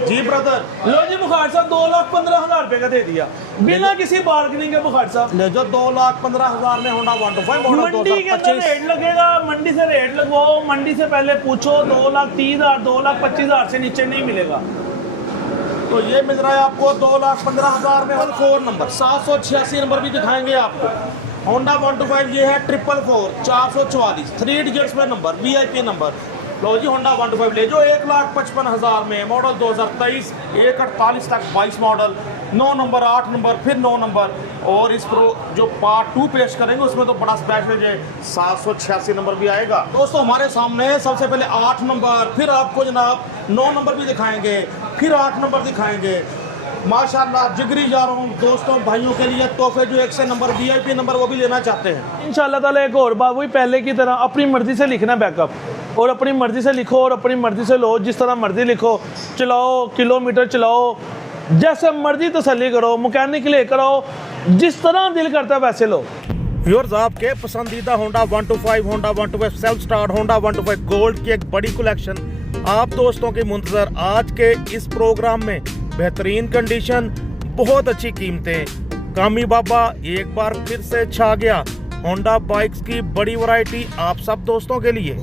जी brother, लो जी बुखार साहब 2,15,000 रुपए का दे दिया बिना किसी बार्गेनिंग के। बुखार साहब ले जो 2,15,000 में होंडा 125 मॉडल मंडी के अंदर 2025। रेट लगेगा, मंडी से रेट लगवाओ, मंडी से पहले पूछो। 2,30,000 2,25,000 से नीचे नहीं मिलेगा। तो ये मिल रहा है आपको 2,15,000 में। 4 नंबर 786 नंबर भी दिखाएंगे आपको। होंडा 125 ये है 444 444 3 डिजिट्स में नंबर, VIP नंबर। लो जी होंडा 125 ले जो 1,55,000 में, मॉडल 2023, 148 तक 22 मॉडल, 9 नंबर 8 नंबर फिर 9 नंबर। और इस प्रो जो पार्ट 2 पेश करेंगे उसमें तो बड़ा स्पेशल है, 786 नंबर भी आएगा। दोस्तों हमारे सामने सबसे पहले 8 नंबर, फिर आपको जनाब 9 नंबर भी दिखाएंगे, फिर 8 नंबर दिखाएंगे। माशाल्लाह जिगरी यारों दोस्तों भाइयों के लिए तोहफे जो 1 से नंबर VIP नंबर वो भी लेना चाहते हैं इंशाल्लाह ताला। एक और बात, वही पहले की तरह अपनी मर्जी से लिखना बैकअप, और अपनी मर्जी से लिखो और अपनी मर्जी से लो, जिस तरह मर्जी लिखो, चलाओ, किलोमीटर चलाओ, जैसे मर्जी तसल्ली करो, मैकेनिक लेकर आओ, जिस तरह दिल करता है वैसे लो। व्यूअर्स आपके पसंदीदा Honda 125, Honda 125 self start, Honda 125 gold की एक बड़ी कलेक्शन आप दोस्तों की मुंतजर आज के इस प्रोग्राम में। बेहतरीन कंडीशन, बहुत अच्छी कीमतें। कामी बाबा एक बार फिर से छा गया। होंडा बाइक्स की बड़ी वैरायटी आप सब दोस्तों के लिए।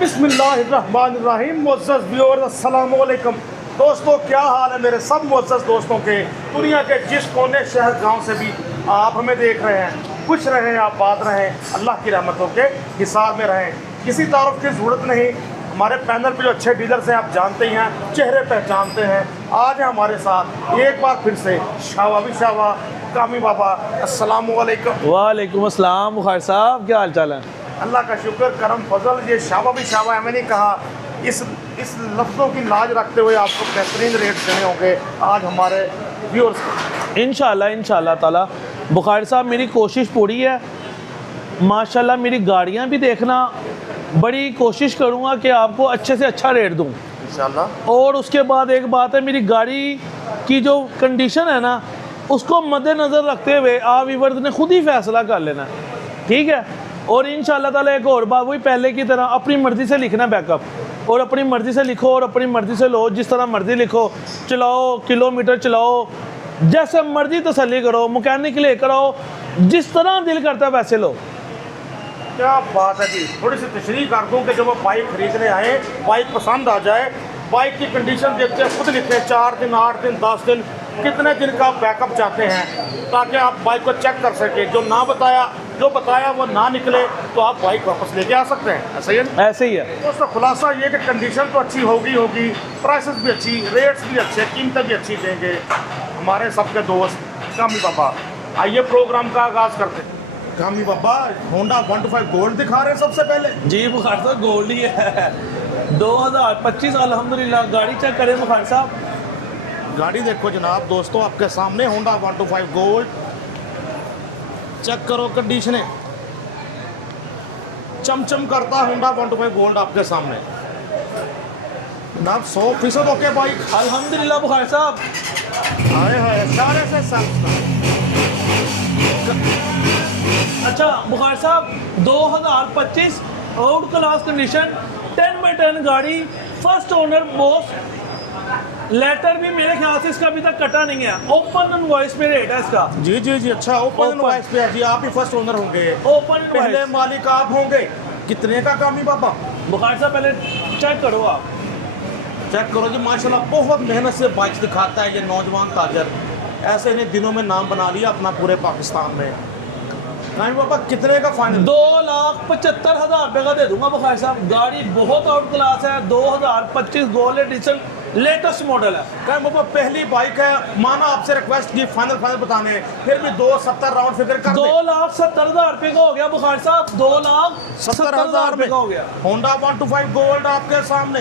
बिस्मिल्लाहिर्रहमानिर्रहीम। मुअज़्ज़ज़ व्यूअर्स अस्सलाम वालेकुम। दोस्तों क्या हाल है मेरे सब मुअज़्ज़ज़ दोस्तों के, दुनिया के जिस कोने शहर गांव से भी आप हमें देख रहे हैं। खुश रहें, आबाद रहें, अल्लाह की रहमतों के हिसाब में रहें। किसी तारुफ की ज़रूरत नहीं। हमारे पैनल पे जो अच्छे डीलर्स हैं आप जानते ही हैं, चेहरे पहचानते हैं। आज है हमारे साथ एक बार फिर से शावा भी शावा, कामी बाबा। अस्सलाम वालेकुम। वालेकुम अस्सलाम। बुखार साहब क्या हाल चाल है? अल्लाह का शुक्र, करम फजल। ये शावा भी शावा है, मैंने कहा इस लफ्ज़ों की लाज रखते हुए आपको बेहतरीन रेट देने होंगे आज हमारे व्यूअर्स को इंशाल्लाह ताला। बुखार साहब मेरी कोशिश पूरी है माशाल्लाह। मेरी गाड़ियाँ भी देखना, बड़ी कोशिश करूँगा कि आपको अच्छे से अच्छा रेट दूँ इंशाल्लाह। और उसके बाद एक बात है, मेरी गाड़ी की जो कंडीशन है ना उसको मद्देनज़र रखते हुए आप व्यूअर्स ने खुद ही फैसला कर लेना, ठीक है। और इंशाल्लाह ताला एक और बात, वही पहले की तरह अपनी मर्ज़ी से लिखना बैकअप, और अपनी मर्ज़ी से लिखो और अपनी मर्ज़ी से लो, जिस तरह मर्ज़ी लिखो, चलाओ, किलोमीटर चलाओ, जैसे मर्ज़ी तसल्ली करो, मैकेनिक लेकर आओ, जिस तरह दिल करता है वैसे लो। क्या बात है जी। थोड़ी सी तशरीह कर दूँ कि जब आप बाइक खरीदने आए, बाइक पसंद आ जाए, बाइक की कंडीशन देखते हैं, खुद लिखें 4 दिन 8 दिन 10 दिन कितने दिन का बैकअप चाहते हैं, ताकि आप बाइक को चेक कर सकें। जो बताया वो ना निकले तो आप बाइक वापस लेके आ सकते हैं। ऐसा ही है? ऐसे ही है दोस्तों खुलासा ये कि कंडीशन तो अच्छी होगी, प्राइसेस भी अच्छी, रेट्स भी अच्छे, कीमतें भी अच्छी देंगे हमारे सबके दोस्त कामी बाबा। आइए प्रोग्राम का आगाज़ करते हैं। कामी बाबा होंडा 125 गोल्ड दिखा रहे हैं सबसे पहले जी। बुखार साहब गोल्ड ही है 2025 अल्हम्दुलिल्लाह। गाड़ी चेक करें बुखार साहब। गाड़ी देखो जनाब दोस्तों आपके सामने, होंडा 125 गोल्ड। चेक करो कंडीशनें, चमचम करता होंडा 125 गोल्ड आपके सामने जनाब। 100% ओके बाइक अल्हम्दुलिल्लाह बुखार साहब। हाय हाय सारे से अच्छा बुखार साहब 2025 आउट क्लास कंडीशन 10/10 गाड़ी, फर्स्ट ओनर बॉस। लेटर भी मेरे ख्याल से इसका अभी तक कटा नहीं है, ओपन इनवॉइस पे रेट है इसका। जी जी जी। अच्छा ओपन इनवॉइस पे है जी, आप ही फर्स्ट ओनर होंगे, ओपन पहले मालिक आप होंगे। कितने का कामी बाबा? बुखार साहब पहले चेक करो, आप चेक करो जी। माशाल्लाह बहुत मेहनत से बाइक्स दिखाता है ये नौजवान ताजर। ऐसे ने दिनों में नाम बना लिया अपना पूरे पाकिस्तान में। कामी बाबा कितने का फाइनल? 2,75,000 रुपये का दे दूंगा बुखार साहब। गाड़ी बहुत आउट क्लास है, 2025 गोल्ड एडिशन लेटेस्ट मॉडल है। कामी बाबा पहली बाइक है, माना आपसे रिक्वेस्ट की फाइनल बताने, फिर भी 270 राउंड फिगर कर दे। 2,70,000 रुपये का हो गया बुखार साहब। 2,70,000 रुपये का हो गया। होंडा 125 गोल्ड आपके सामने,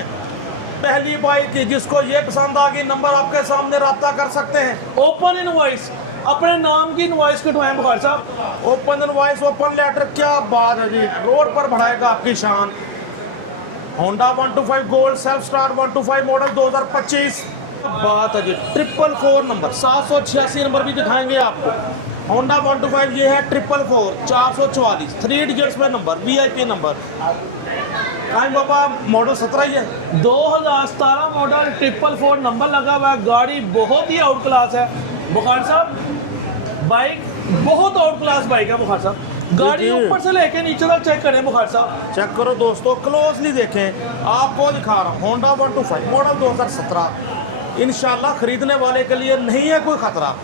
पहली बाइक की। जिसको ये पसंद आ गई नंबर आपके सामने राब्ता कर सकते हैं। ओपन इनवॉइस, अपने नाम की इनवॉइस कटवाएं बुखार साहब। ओपन इनवॉइस, ओपन लेटर, क्या बात है जी। रोड पर बढ़ाएगा आपकी शान। Honda 125 gold self star 125 model 2025। बात है जी। 444 नंबर, 786 नंबर भी दिखाएंगे आपको। होंडा 125 ये है 444 444 3 डिजिट्स में नंबर, VIP नंबर। कायम बाबा मॉडल 17 ही है। 2017 मॉडल 444 नंबर लगा हुआ है। गाड़ी बहुत ही आउट क्लास है बुखार साहब, बाइक बहुत आउट क्लास बाइक है बुखार साहब। गाड़ी जी। ऊपर से लेके नीचे तक चेक करें बुखार साहब। चेक करो दोस्तों, क्लोजली देखें, आपको दिखा रहा हूँ होंडा 125 मॉडल 2017। इंशाल्लाह खरीदने वाले के लिए नहीं है कोई खतरा।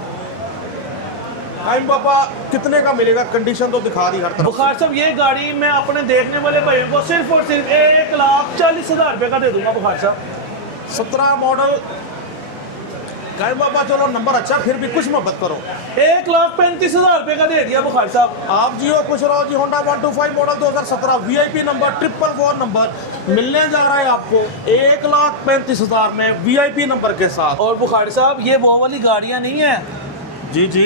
कायम बाबा कितने का मिलेगा, कंडीशन तो दिखा दी हर तरफ। बुखार साहब ये गाड़ी मैं अपने देखने वाले भाइयों को सिर्फ और सिर्फ 1,40,000 रुपये का दे दूंगा बुखार साहब। 17 मॉडल। कायम बाबा चलो नंबर अच्छा, फिर भी कुछ मोहब्बत करो। 1,35,000 रुपये का दे दिया बुखार साहब। आप जियो खुश रहो जी। Honda 125 model 2017 VIP number 444 number मिलने जा रहा है आपको 1,35,000 में VIP नंबर के साथ। और बुखारी साहब ये वो वाली गाड़ियाँ नहीं है जी जी,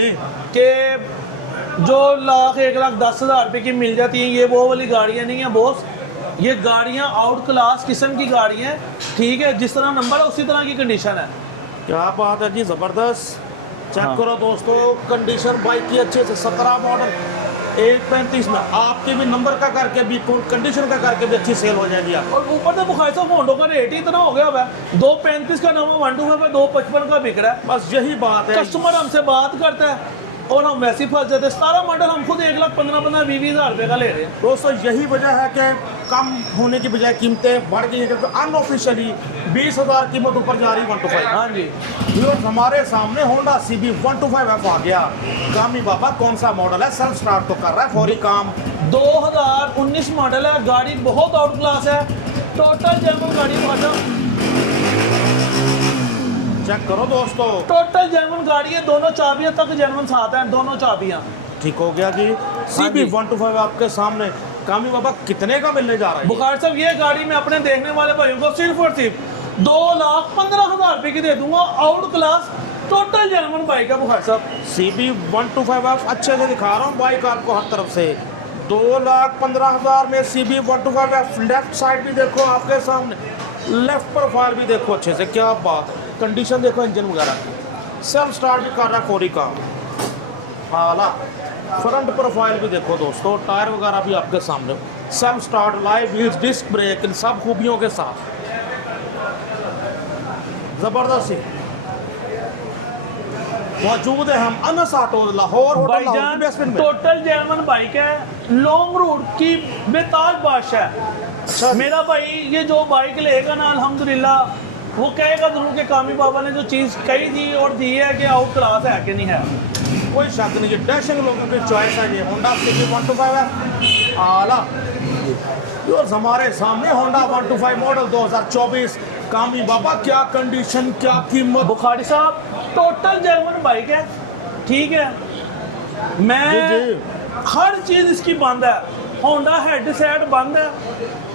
कि जो 1,10,000 रुपये की मिल जाती हैं, ये वो वाली गाड़ियाँ नहीं है बॉस। ये गाड़ियाँ आउट क्लास किस्म की गाड़ियाँ हैं, ठीक है। जिस तरह नंबर है उसी तरह की कंडीशन है। क्या बात है जी, ज़बरदस्त। चेक हाँ। करो दोस्तों कंडीशन बाइक की अच्छे से। 17 मॉडल 1,35 में आपके भी नंबर का करके भी कंडीशन का करके भी अच्छी सेल हो जाएगी आप। और ऊपर से बुखारी साहब होंडो का रेट ही इतना हो गया हुआ है। 2,35 का नाम 125 है, 2,55 का बिक रहा है। बस यही बात है। कस्टमर हमसे बात करता है और हम वैसे ही फंस जाते हैं। 17 मॉडल हम खुद 1,15,20,000 रुपये का ले रहे हैं। दोस्तों यही वजह है कि कम होने की बजाय कीमतें बढ़ गई हैं, क्योंकि अनऑफिशियली 20,000 कीमत ऊपर जा रही 125। हाँ जी, व्यूअर्स हमारे सामने होंडा CB 125F आ गया। कामी बाबा कौन सा मॉडल है, सेल्फ स्टार्ट तो कर रहा है फौरी काम। 2019 मॉडल है, गाड़ी बहुत आउट क्लास है, टोटल जेन्युइन गाड़ी मतलब चेक करो दोस्तों, टोटल जेन्युइन गाड़ी है। दोनों चाबियां तक जेन्युइन साथ हैं, दोनों चाबियां। ठीक हो गया जी। CB 125 आपके सामने। कामी बाबा कितने का मिलने जा रहा है? बुखार साहब ये गाड़ी मैं अपने देखने वाले भाइयों को सिर्फ और सिर्फ 2,15,000 रुपये की दे दूंगा। Out class total genuine bike है बुखार साहब। CB 125 अच्छे से दिखा रहा हूँ बाइक आपको हर तरफ से। 2,15,000 में CB 125 लेफ्ट साइड भी देखो आपके सामने, लेफ्ट प्रोफाइल भी देखो अच्छे से। क्या बात, कंडीशन देखो इंजन वगैरह की, सेल्फ स्टार्ट भी कर रहा है फौरी काम। आला फ्रंट प्रोफाइल भी देखो दोस्तों, टायर वगैरह भी आपके सामने, self start, live wheels, disc brake, इन सब खूबियों के साथ जबरदस्त ही मौजूद है। हम अनस ऑटो लाहौर होटल लाहौर भाईजान की बेसमेंट में। टोटल जेन्युइन बाइक है, लॉन्ग रूट की बेताज बादशाह है। अच्छा, मेरा भाई ये जो बाइक लेगा ना अल्हम्दुलिल्लाह वो कहेगा जरूर कि कामी बाबा ने जो चीज़ कही थी और दी है कि आउट क्लास है कि नहीं है। कोई शक नहीं, ये डैशिंग लोगों की चॉइस है। ये होंडा CB 125 है आला। और हमारे सामने होंडा 125 मॉडल 2024। कामी बाबा क्या कंडीशन, क्या कीमत। बुखारी साहब टोटल जेन्युइन बाइक है, ठीक है। मैं जी। हर चीज़ इसकी बंद है, होंडा हेड सेट बंद है,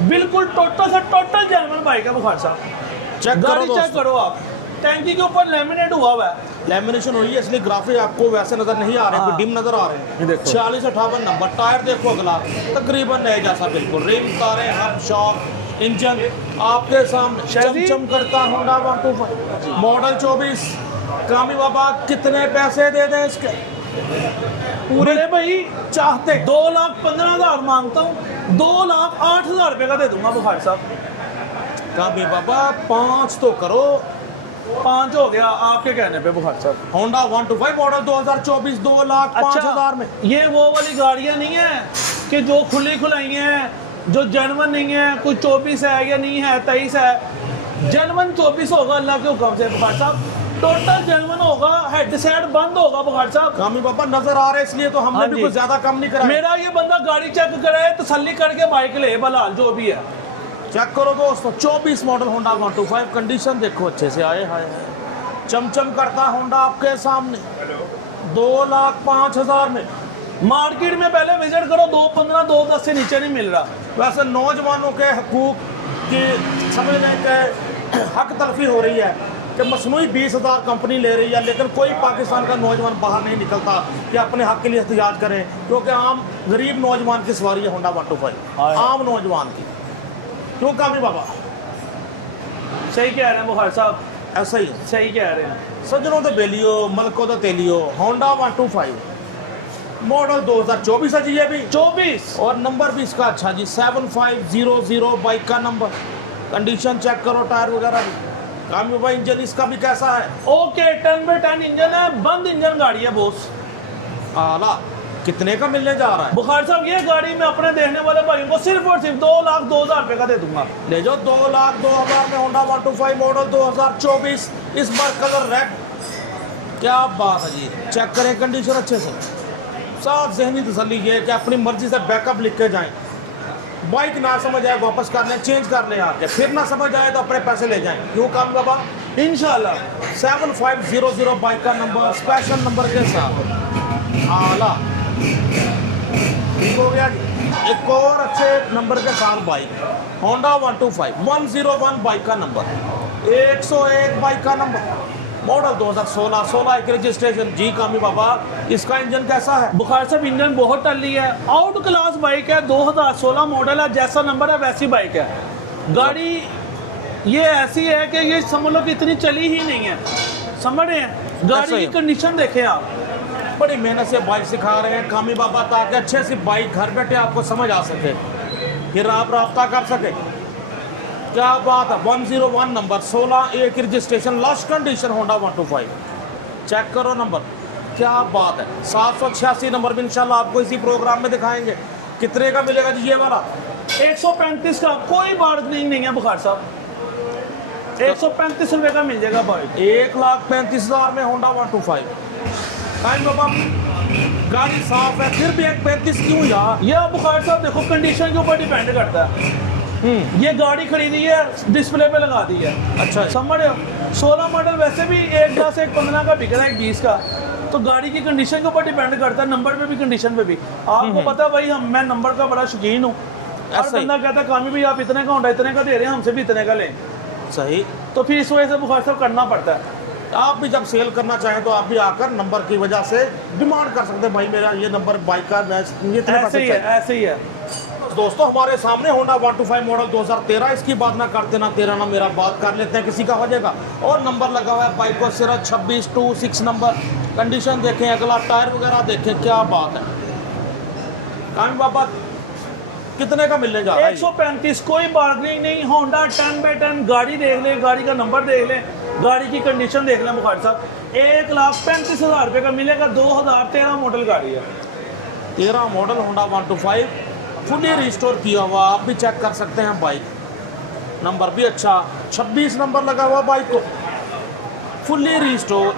बिल्कुल टोटल से टोटल जेन्युइन बाइक है बुखारी साहब। चेक करो गाड़ी चेक दोस्तों, करो आप, टैंकी के ऊपर लेमिनेट हुआ हुआ है। लेमिनेशन हुई है इसलिए ग्राफिक आपको वैसे नजर नहीं आ रहे हैं, हाँ। डिम नजर आ रहे ये हैं। देखो। 46-58 नंबर। टायर देखो अगला तकरीबन नए जैसा बिल्कुल। रिम, तारे, हब, शॉक, इंजन आपके सामने शायद चमचम करता होंडा 125 मॉडल 24। कामी बाबा कितने पैसे दे दें इसके? पूरे भाई चाहते 2,15,000 मांगता हूँ, 2,08,000 रुपये का दे दूंगा बुखारी साहब। कामी बाबा 5 तो करो। 5 हो गया आपके कहने पे बुखारी साहब। होंडा 125 मॉडल 2024 2,05,000 में। ये वो वाली गाड़ियाँ नहीं है कि जो खुली खुलाई हैं, जो जेन्युइन नहीं है, कोई 24 है या नहीं है, 23 है। जेन्युइन 24 होगा अल्लाह के हुक्म से बुखारी साहब। टोटल जेन्युइन होगा, हेड सेट बंद होगा बुखारी साहब। कामी बाबा नजर आ रहे इसलिए तो हमने हाँ भी जी। कुछ ज्यादा कम नहीं करा। मेरा ये बंदा गाड़ी चेक करे, तसल्ली करके बाइक ले बलाल जो भी है। चेक करो दोस्तों 24 मॉडल होंडा 125। कंडीशन देखो अच्छे से। आए हाय चमचम करता होंडा आपके सामने 2,05,000 में। मार्केट में पहले विजिट करो, 2,15, 2,10 से नीचे नहीं मिल रहा। वैसे नौजवानों के हकूक की समझने के हक तलफी हो रही है कि मसनूई 20,000 कंपनी ले रही है, लेकिन कोई पाकिस्तान का नौजवान बाहर नहीं निकलता कि अपने हक के लिए एहतजाज करें, क्योंकि आम गरीब नौजवान की सवारी है होंडा 125। आम नौजवान की। क्यों कामी बाबा? सही कह रहे हैं बुखारी साहब, ऐसा ही है। सही कह रहे हैं। सज्जनों तो बेलियो, मलको तो तेलियो। होंडा 125 मॉडल 2024 है जी ये भी। 24। और नंबर भी इसका अच्छा जी 7500 बाइक का नंबर। कंडीशन चेक करो, टायर वगैरह भी काम में भाई। इंजन इसका भी कैसा है? ओके 10/10 इंजन है, बंद इंजन गाड़ी है बॉस। आला। कितने का मिलने जा रहा है? बुखार साहब ये गाड़ी मैं अपने देखने वाले भाइयों को सिर्फ और सिर्फ 2,02,000 रुपए का दे दूंगा। ले जाओ 2,02,000 में होंडा 125 मॉडल 2024। इस बार कलर रेड। क्या बात है जी, चेक करें कंडीशन अच्छे से। साफ जहनी तसल्ली ये है कि अपनी मर्जी से बैकअप लिख के जाएं। बाइक ना समझ आए वापस कर लें, चेंज कर लें आके, फिर ना समझ आए तो अपने पैसे ले जाएं। क्यों काम बाबा? इंशाल्लाह। 7500 बाइक का नंबर, स्पेशल नंबर के साथ। आला ठीक हो गया जी। एक और अच्छे नंबर के साथ बाइक होंडा 125 101 बाइक का नंबर, 101 बाइक का नंबर, मॉडल 2016, 16 एक रजिस्ट्रेशन जी। कामी बाबा इसका इंजन कैसा है? बुखार साहब इंजन बहुत टल्ली है, आउट क्लास बाइक है, 2016 मॉडल है, जैसा नंबर है वैसी बाइक है। गाड़ी ये ऐसी है कि ये समझ लो कि इतनी चली ही नहीं है, समझ रहे हैं? गाड़ी की कंडीशन देखें आप। बड़ी मेहनत से बाइक सिखा रहे हैं कामी बाबा, ताकि अच्छे से बाइक घर बैठे आपको समझ आ सके, फिर आप रब्ता कर सके। क्या बात है। 101 नंबर, 16 एक registration, last condition Honda 125। Check करो नंबर, क्या बात है। 786 नंबर भी इंशाल्लाह आपको इसी प्रोग्राम में दिखाएंगे। कितने का मिलेगा जी ये वाला? 135 का, कोई बार्गेनिंग नहीं है बुखार साहब, 135 रुपए का मिल जाएगा बाइक। 1,35,000 में होंडा 125। टाइम बाबा गाड़ी साफ है, फिर भी 1,35 क्यों यार? ये बुखार साहब देखो कंडीशन के ऊपर डिपेंड करता है। ये गाड़ी खरीदी है, डिस्प्ले पे लगा दी है। अच्छा समझ रहे हो? 16 मॉडल वैसे भी 1,10 1,15 का बिक रहा है, 1,20 का। तो गाड़ी की कंडीशन के ऊपर डिपेंड करता है, नंबर पे भी, कंडीशन पे भी। आपको पता है भाई, मैं नंबर का बड़ा शौकीन हूँ। हर बंदा कहता है कामी भाई आप इतने का होंडा इतने का दे रहे हैं, हमसे भी इतने का लें। सही। तो फिर इस वजह से बुखार साहब करना पड़ता है। आप भी जब सेल करना चाहें तो आप भी आकर नंबर की वजह से डिमांड कर सकते हैं, भाई मेरा ये नंबर बाइक का ये इतने ऐसे ही है, ऐसे ही है। दोस्तों हमारे सामने होंडा 125 मॉडल 2013, इसकी बात ना करते ना तेरा ना मेरा, बात कर लेते हैं किसी का हो जाएगा। और नंबर लगा हुआ है बाइक को सिर्फ 2626 नंबर। कंडीशन देखें, अगला टायर वगैरह देखें, क्या बात है। कामी बाबा कितने का मिलने जा रहा है? 135, कोई बार्गेनिंग नहीं। होंडा 10/10 गाड़ी देख ले, गाड़ी का नंबर देख ले, गाड़ी की कंडीशन देख लें बुखार साहब। 1,35,000 रुपये का मिलेगा। 2013 मॉडल गाड़ी है, 13 मॉडल होंडा 125 फुली रिस्टोर किया हुआ, आप भी चेक कर सकते हैं। बाइक नंबर भी अच्छा, 26 नंबर लगा हुआ बाइक को, फुली रिस्टोर।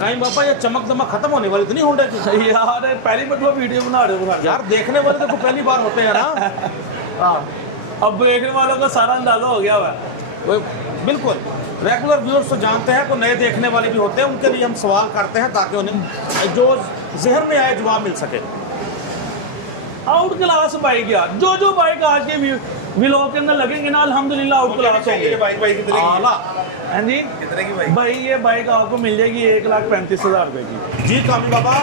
कहीं बाबा ये चमक दमक खत्म होने वाली तो नहीं होंडे की? यार पहली मतलब वीडियो बना रहे हो बुखार यार देखने वाले तो पहली बार होते हैं ना। हाँ अब देखने वालों का सारा अंदाजा हो गया हुआ है। बिल्कुल, रेगुलर व्यूअर्स तो जानते हैं, तो नए देखने वाले भी होते हैं, उनके लिए हम सवाल करते हैं ताकि उन्हें जो जहन में आए जवाब मिल सके। आउट क्लास बाइक यार, जो बाइक आज के व्लॉग के अंदर लगेंगे ना, अल्हम्दुलिल्लाह आउट क्लास होंगे। आला। हाँ जी, कितने की बाइक? भाई ये बाइक आपको मिल जाएगी 1,35,000 रुपये की जी। कामी बाबा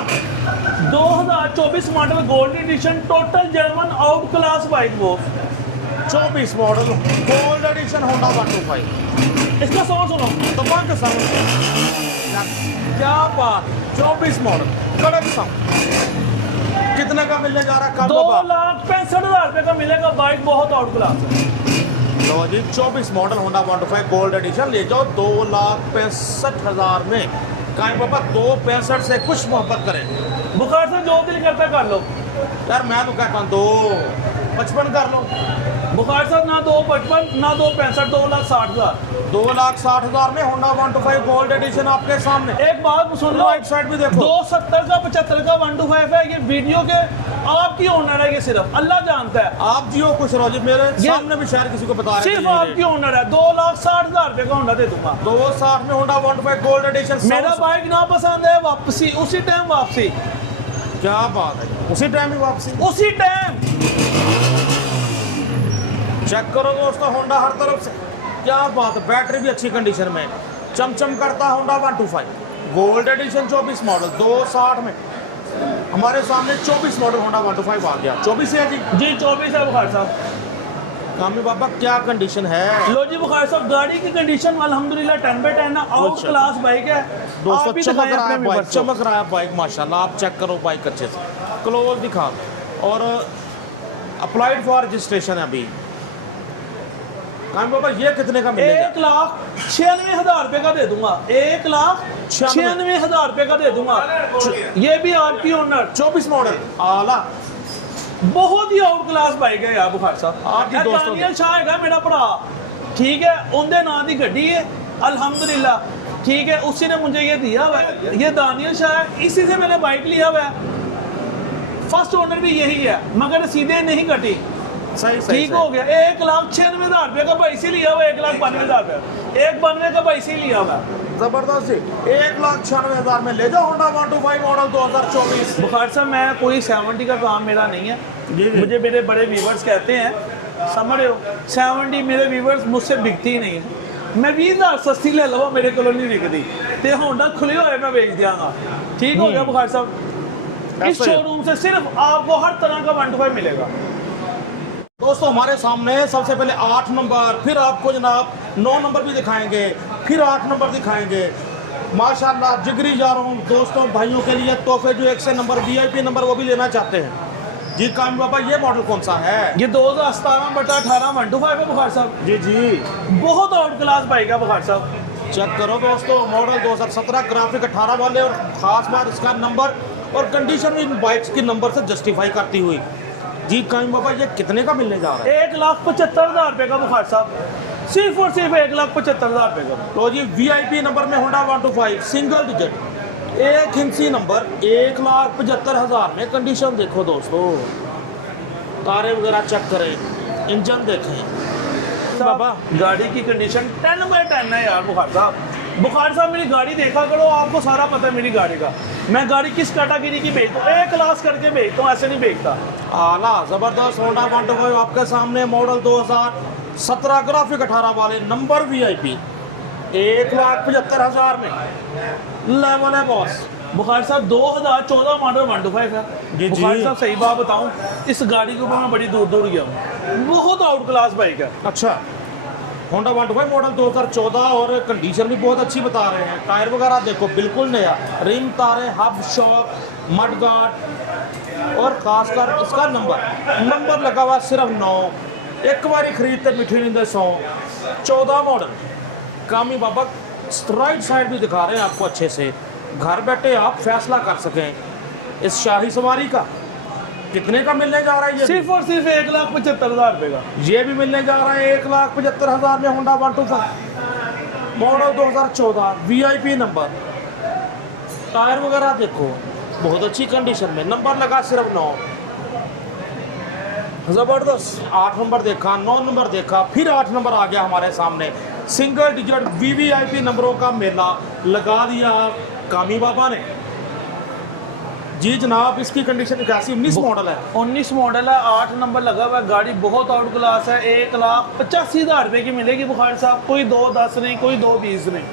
2024 model gold edition, total German out class bike वो 24 मॉडल गोल्ड एडिशन होंडा 125। इसका साउंड सुनो तो कौन का साउंड? क्या बात। 24 मॉडल कड़क साउंड। कितने का मिलने जा रहा है? 2,65,000 रुपये का मिलेगा। बाइक बहुत आउट क्लास है। लो जी, 24 मॉडल होंडा 125 गोल्ड एडिशन ले जाओ 2,65,000 में। काहे बाबा 2,65,000 से कुछ मोहब्बत करें। बुखार से जो दिल करता है कर लो यार मैं तो कहता हूँ 2,55 कर लो। बुखार साहब ना 2,55 ना 2,65, 2,60,000। 2,60,000 में होंडा 125 गोल्ड एडिशन आपके सामने। एक बात सुन लो, राइट साइड भी देखो, 270 का 75 का 125 है। ये वीडियो के आपकी ओनर है, ये सिर्फ अल्लाह जानता है। आप जियो खुश रहो जी। मेरे सामने भी शायद किसी को बता रहे सिर्फ आपकी ओनर है। 2,60,000 रुपये का होंडा दे दूंगा। 2,60 में होंडा 125 गोल्ड एडिशन। मेरा बाइक ना पसंद है, वापसी उसी टाइम वापसी। क्या बात है, उसी टाइम ही वापसी, उसी टाइम। चेक करो दोस्तों होंडा हर तरफ से। क्या बात है, बैटरी भी अच्छी कंडीशन में, चमचम करता होंडा 125 गोल्ड एडिशन 24 मॉडल 260 में। हमारे सामने 24 मॉडल होंडा 125 आ गया। 24 है जी। जी 24 है बुखार साहब। कामी बाबा क्या कंडीशन है। लो जी बुखार साहब, गाड़ी की कंडीशन अल्हम्दुलिल्लाह 10/10 ना, आउट क्लास बाइक है। दोस्तों आप भी चमक दिखाएं रहा है अपने बाइक, viewers को। चमक रहा है बाइक माशाल्लाह। आप चेक करो बाइक अच्छे से, क्लोज दिखा। और अप्लाइड फॉर रजिस्ट्रेशन है अभी। कामी बाबा ये कितने का मिलेगा? 1,96,000 रुपए का दे दूंगा। 1,96,000 रुपए का दे दूंगा। ये भी आपकी ओनर 24 मॉडल आला। बहुत ही आउट क्लास बाइक है यार बुखार साहब। आप ही दोस्तों दानियल शाह है मेरा भरा, ठीक है, उनके नाम की गड्डी है अल्हम्दुलिल्लाह, ठीक है, उसी ने मुझे ये दिया हुआ है। ये दानियल शाह है, इसी से मैंने बाइक लिया हुआ है। फर्स्ट ओनर भी यही है, मगर सीधे नहीं कटी। सही सही ठीक हो गया। 1,96,000 रुपए का पैसे लिया हुआ, 1,92,000 रुपए, 1,92 का पैसे ही लिया हुआ। जबरदस्त। 1,96,000 में ले जाओ होंडा 125 मॉडल 2024। बुखार साहब मैं कोई 70 का काम मेरा नहीं है। जी। मुझे मेरे बड़े व्यूवर्स कहते हैं, समझ रहे हो, 70 मेरे व्यूवर्स मुझसे बिकती ही नहीं है। मैं 20,000 सस्ती ले लवा, मेरे को नहीं बिकती, ते होंडा खुले हुए मैं बेच दियांगा। ठीक हो गया बुखार साहब। इस ऐसा है। शोरूम से सिर्फ आपको हर तरह का 125 मिलेगा। दोस्तों हमारे सामने सबसे पहले 8 नंबर, फिर आपको जनाब 9 नंबर भी दिखाएंगे, फिर 8 नंबर दिखाएंगे। माशाल्लाह जिगरी जा रहा हूँ दोस्तों, भाइयों के लिए तोहफे जो 1 से नंबर VIP नंबर वो भी लेना चाहते हैं जी। कामी बाबा ये मॉडल कौन सा है? ये 2017/18 125 है बुखार साहब। जी जी, बहुत आउट क्लास बाइक है बुखार साहब। चेक करो दोस्तों, मॉडल 2017, ग्राफिक 18 वाले, और खास बात इसका नंबर और कंडीशन भी इन बाइक्स के नंबर से जस्टिफाई करती हुई। जी कामी बाबा ये कितने का मिलने जा रहा है? 1,75,000 रुपए का बुखार साहब, सिर्फ और सिर्फ 1,75,000 रुपए का। तो जी VIP नंबर में होंडा 125 सिंगल डिजिट 1 इंची नंबर 1,75,000 में। कंडीशन देखो दोस्तों, तारे वगैरह चेक करें, इंजन देखें बाबा। गाड़ी की कंडीशन 10/10 है यार बुखार साहब। बुखार साहब मेरी गाड़ी देखा करो, आपको सारा पता है मेरी गाड़ी का। मैं गाड़ी किस कैटेगरी की बेचता हूँ, A क्लास करके बेचता हूँ, ऐसे नहीं बेचता। आला जबरदस्त होंडा 125 आपके सामने, मॉडल 2017, ग्राफिक 18 वाले, नंबर VIP 1,75,000 में। लेवल है बॉस। बुखार साहब 2014 मॉडल 125 है। जी, बुखार जी। साहब सही बात बताऊं, इस गाड़ी के ऊपर मैं बड़ी दूर दूर गया हूँ। बहुत आउट क्लास बाइक है। अच्छा, होंडा 125 मॉडल 2014, और कंडीशन भी बहुत अच्छी बता रहे हैं। टायर वगैरह देखो बिल्कुल नया, रिम, तारे, हब, शॉक, मड गार्ड, और खासकर इसका नंबर लगा हुआ सिर्फ 9। एक बारी खरीदते मिठी नींद 100। 14 मॉडल। कामी बाबा राइट साइड भी दिखा रहे हैं आपको अच्छे से, घर बैठे आप फैसला कर सकें इस शाही सवारी का। कितने का मिलने जा रहा है? ये सिर्फ और सिर्फ 1,75,000 रुपए का। ये भी मिलने जा रहा है 1,75,000 में, Honda 125 model 2014, VIP number. Tyre वगैरह देखो बहुत अच्छी कंडीशन में, नंबर लगा सिर्फ 9। जबरदस्त। 8 नंबर देखा, 9 नंबर देखा, फिर 8 नंबर आ गया हमारे सामने। सिंगल डिजिट VVIP नंबरों का मेला लगा दिया कामी बाबा ने। जी जनाब, इसकी कंडीशन कैसी? 19 मॉडल है। 19 मॉडल है, 8 नंबर लगा हुआ है। गाड़ी बहुत आउट क्लास है। 1,85,000 रुपए की मिलेगी बुखार साहब। कोई 2,10 नहीं, कोई 2,20 नहीं।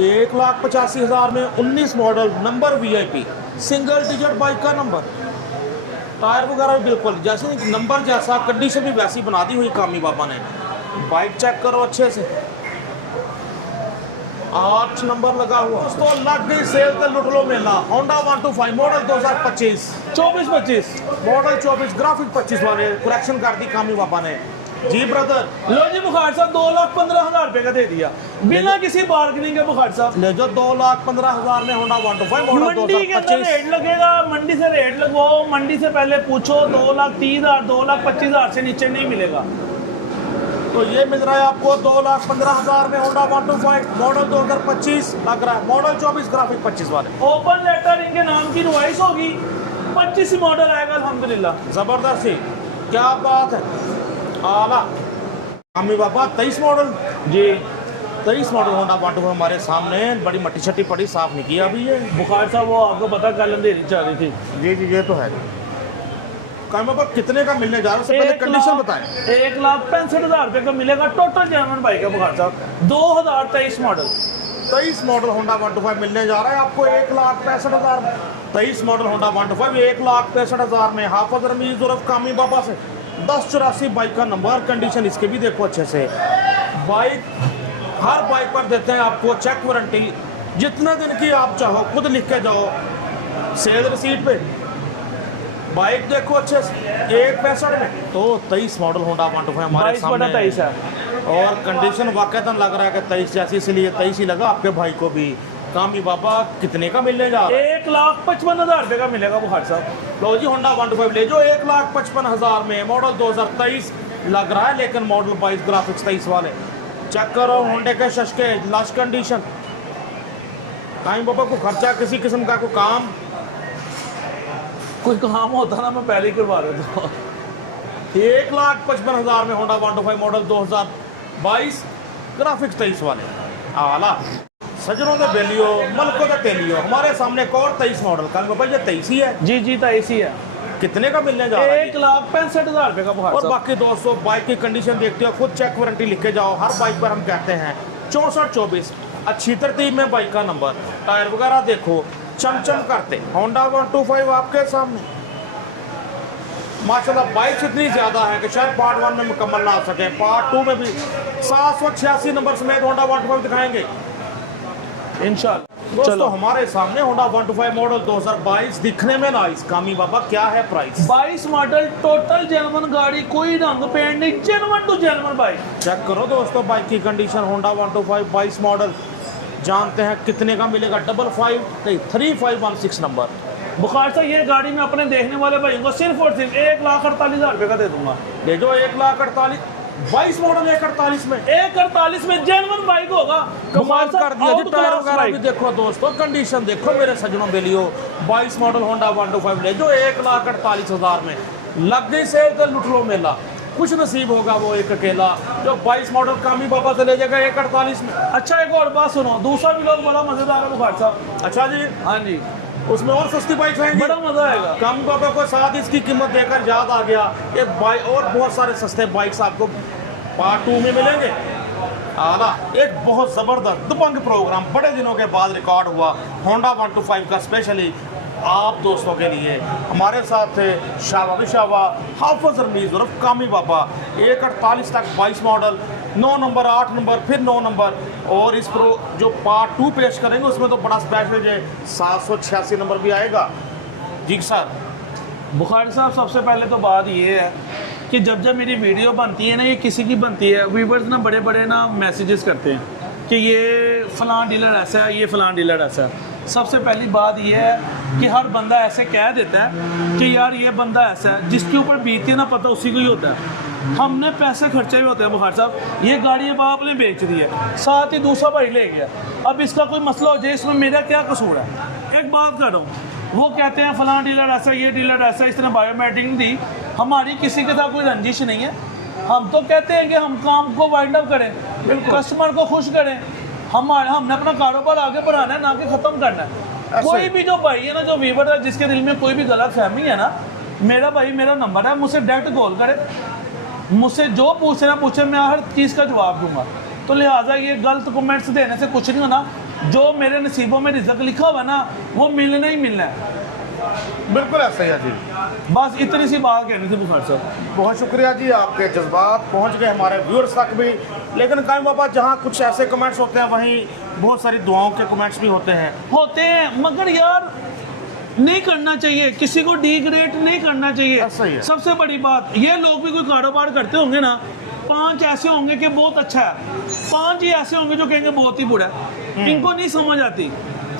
1,85,000 में 19 model, number VIP, single digit bike का नंबर। टायर वगैरह भी बिल्कुल जैसे नंबर जैसा, कंडीशन भी वैसी बना दी हुई कामी बाबा ने। बाइक चेक करो अच्छे से, 8 नंबर लगा हुआ। तो लग गई सेल का लुट लो मेला। होंडा 125 मॉडल 2025, 24-25 मॉडल 24, ग्राफिक 25 वाले, करेक्शन कर दी कामी बाबा ने। जी ब्रदर, लो जी बुखार साहब 2,15,000 रुपए का दे दिया, बिना किसी बार्गेनिंग के बुखार साहब। ले जो 2,15,000 में होंडा 125 मॉडल मंडी के अंदर 2025। रेट लगेगा, मंडी से रेट लगवाओ, मंडी से पहले पूछो। 2,30,000 2,25,000 से नीचे नहीं मिलेगा। तो ये मिल रहा है आपको 2,15,000 में, होंडा 125 मॉडल 2025 लग रहा है, मॉडल 24, ग्राफिक 25 वाले। ओपन लेटर इनके नाम की इनवॉइस होगी, 25 मॉडल आएगा अल्हम्दुलिल्लाह। जबरदस्त ही, क्या बात है, आला। अम्मी बाबा 23 मॉडल जी 23 मॉडल होंडा 125 हमारे सामने, बड़ी मट्टी छट्टी पड़ी, साफ नहीं किया अभी ये। बुखार साहब वो आपको पता कल अंधेरी चल रही थी। जी जी ये तो है। कामी बाबा कितने का मिलने जा रहा है? सबसे पहले कंडीशन बताएं। 1,65,000 रुपए का मिलेगा। टोटल जर्मन बाइक है बुखार साहब, 2023 मॉडल। 23 मॉडल होंडा 125 मिलने जा रहा है आपको 1,65,000 में। 23 मॉडल होंडा 125 1,65,000 में। हाफिज रमीज उर्फ कामी बाबा से 1084 बाइक का नंबर, कंडीशन इसके भी देखो अच्छे से। बाइक हर बाइक पर देते हैं आपको चेक वारंटी, जितने दिन की आप चाहो खुद लिख के जाओ सेल रिसीट पे। बाइक देखो अच्छे से 165 में तो 23 मॉडल होंडा 125 हमारे सामने 23 है और कंडीशन वाकई लग रहा है कि 23 जैसी, इसलिए 23 ही लगा आपके भाई को भी। कामी बाबा कितने का मिलने जा रहा है? 1,55,000 रुपये का मिलेगा बुखार साहब। लो जी होंडा 125 ले जो 1,55,000 में, मॉडल 2023 लग रहा है, लेकिन मॉडल 22 ग्राफिक्स 23 वाले। चेक करो होंडे के शशके लास्ट कंडीशन। कामी बाबा को खर्चा किसी किस्म का कोई काम कोई काम होता ना मैं पहले ही करवा देता। 1,55,000 में होंडा 125 मॉडल 2022 ग्राफिक्स 23 वाले आला। सजनों के बेलियो मलकों के तेलियो, हमारे सामने एक और 23 मॉडल का बाबा, ये 23 ही है जी जी 23 ही है। कितने का मिलने जा रहा है? 1,65,000 रुपये का बुखार और साहब। बाकी दोस्तों बाइक की कंडीशन देखते हो, खुद चेक वारंटी लिख के जाओ। हर बाइक पर हम कहते हैं 6424 अच्छी तरतीब में बाइक का नंबर। टायर वगैरह देखो चमचम करते। होंडा 125 आपके सामने माशाल्लाह बाइक इतनी ज़्यादा है कि शायद पार्ट 1 में मुकम्मल ना आ सके, पार्ट 2 में भी 786 नंबर समेत होंडा 125 दिखाएंगे इंशाल्लाह। दोस्तों चलो हमारे सामने होंडा 125 मॉडल 2022 दिखने में नाइस। कामी बाबा क्या है प्राइस? 22 मॉडल टोटल जेन्युइन गाड़ी, कोई रंग पेंट नहीं, genuine to genuine bike. Check करो दोस्तों बाइक की कंडीशन। होंडा 125 22 मॉडल जानते हैं कितने का मिलेगा? 3516 नंबर। बुखार साहब ये गाड़ी में अपने देखने वाले भाइयों को सिर्फ और सिर्फ 1,48,000 रुपये का दे दूंगा। ले जो 1,48,000 22 मॉडल 1,48 में, 1,48 में जेन्युइन बाइक होगा। कमाल बुखार कर साहब दिया जी। आउट टायर क्लास वगैरह भी बाइक। देखो दोस्तों, कंडीशन देखो मेरे सजनों बेलियो। 22 मॉडल होंडा 125 ले जो 1,48,000 में। लग गई सेल तो लुट लो मेला। कुछ नसीब होगा वो एक अकेला जो 22 मॉडल कामी बाबा से ले जाएगा 1,48 में। अच्छा एक और बात सुनो, दूसरा भी लोग बड़ा मजेदार है बुखार साहब। अच्छा जी, हाँ जी उसमें और सस्ती बाइक आएंगी, बड़ा मजा आएगा। कामी बाबा को साथ इसकी कीमत देकर याद आ गया, एक बाइक और बहुत सारे सस्ते बाइक्स आपको पार्ट 2 में मिलेंगे। आला एक बहुत ज़बरदस्त दबंग प्रोग्राम बड़े दिनों के बाद रिकॉर्ड हुआ होंडा 125 का, स्पेशली आप दोस्तों के लिए। हमारे साथ थे शावा हाफिज रमीज और कामी बाबा। 1,48 तक 22 मॉडल, 9 नंबर 8 नंबर फिर 9 नंबर, और इस प्रो जो पार्ट 2 पेश करेंगे उसमें तो बड़ा स्पेशल है 786 नंबर भी आएगा। जी सर। बुखारी साहब सबसे पहले तो बात ये है कि जब जब मेरी वीडियो बनती है ना, ये किसी की बनती है, व्यूवर्स ना बड़े बड़े ना मैसेजेस करते हैं कि ये फ़लाँ डीलर ऐसा है, ये फ़लाँ डीलर ऐसा है। सबसे पहली बात ये है कि हर बंदा ऐसे कह देता है कि यार ये बंदा ऐसा है, जिसके ऊपर बीते ना पता उसी को ही होता है। हमने पैसे खर्चे हुए होते हैं बुखार साहब। ये गाड़ी अब आपने बेच दी है, साथ ही दूसरा भाई ले गया, अब इसका कोई मसला हो जाए, इसमें मेरा क्या कसूर है? एक बात कर रहा हूँ, वो कहते हैं फलां डीलर ऐसा, ये डीलर ऐसा, इस तरह बायोमेट्रिक दी। हमारी किसी के साथ कोई रंजिश नहीं है। हम तो कहते हैं कि हम काम को वाइंड अप करें, कस्टमर को खुश करें। हमने अपना कारोबार आगे बढ़ाना है, ना कि ख़त्म करना है। कोई भी जो भाई है ना, जो व्यूवर है, जिसके दिल में कोई भी गलत फहमी है ना, मेरा भाई मेरा नंबर है, मुझसे डायरेक्ट कॉल करे, मुझसे जो पूछे ना पूछे, मैं हर चीज़ का जवाब दूंगा। तो लिहाजा ये गलत कमेंट्स देने से कुछ नहीं होना। जो मेरे नसीबों में रिज़्क लिखा हुआ ना, वो मिलना ही मिलना है। बिल्कुल ऐसा ही है जी। बस इतनी सी बात कहनी थी बुखार साहब। बहुत शुक्रिया जी, आपके जज्बात पहुंच गए हमारे व्यूअर्स तक भी। लेकिन कायम बाबा जहां कुछ ऐसे कमेंट्स होते हैं, वहीं बहुत सारी दुआओं के कमेंट्स भी होते हैं। मगर यार नहीं करना चाहिए, किसी को डिग्रेड नहीं करना चाहिए। ऐसा ही है। सबसे बड़ी बात, ये लोग भी कोई कारोबार करते होंगे ना, 5 ऐसे होंगे कि बहुत अच्छा है, 5 ही ऐसे होंगे जो कहेंगे बहुत ही बुरा है। इनको नहीं समझ आती।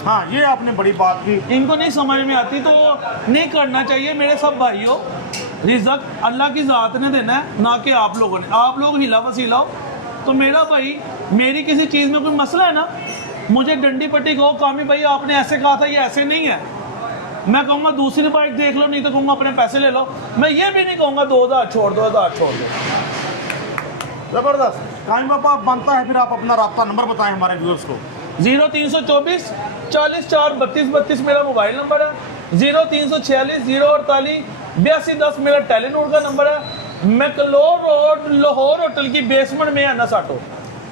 हाँ, ये आपने बड़ी बात की। इनको नहीं समझ में आती, तो नहीं करना चाहिए। मेरे सब भाइयों, रिज़्क अल्लाह की ज़ात ने देना है, ना कि आप लोगों ने। आप लोग हिला वसीला हो, तो मेरा भाई, मेरी किसी चीज़ में कोई मसला है ना, मुझे डंडी पट्टी कहो, कामी भाई आपने ऐसे कहा था, ये ऐसे नहीं है। मैं कहूँगा दूसरी बाइक देख लो, नहीं तो कहूँगा अपने पैसे ले लो। मैं ये भी नहीं कहूँगा 2000 छोड़ दो, 2000 छोड़ दो। ज़बरदस्त। कायम बाबा बनता है फिर आप अपना राब्ता नंबर बताएं हमारे व्यूअर्स को। 0324 40 4 32 32 मेरा मोबाइल नंबर है। 0346 048 82 10 मेरा टेलीनोट का नंबर है। मैकलोर रोड लाहौर होटल की बेसमेंट में है ना साटो।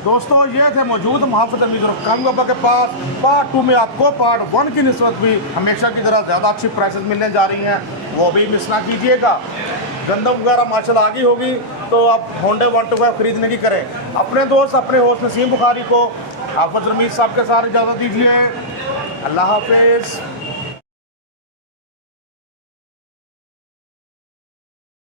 दोस्तों ये थे मौजूद हाफिज रमीज और कायम बाबा के पास। पार्ट 2 में आपको पार्ट 1 की निस्बत भी हमेशा की तरह ज़्यादा अच्छी प्राइसेस मिलने जा रही हैं, वो भी मिस ना कीजिएगा। गंदम वगैरह माशाल्लाह आ गई होगी, तो आप होंडा 125 खरीदने की करें। अपने दोस्त अपने होस्ट नसीम बुखारी को हाफिज रमीज साहब के साथ इजाज़त दीजिए। अल्लाह हाफिज़।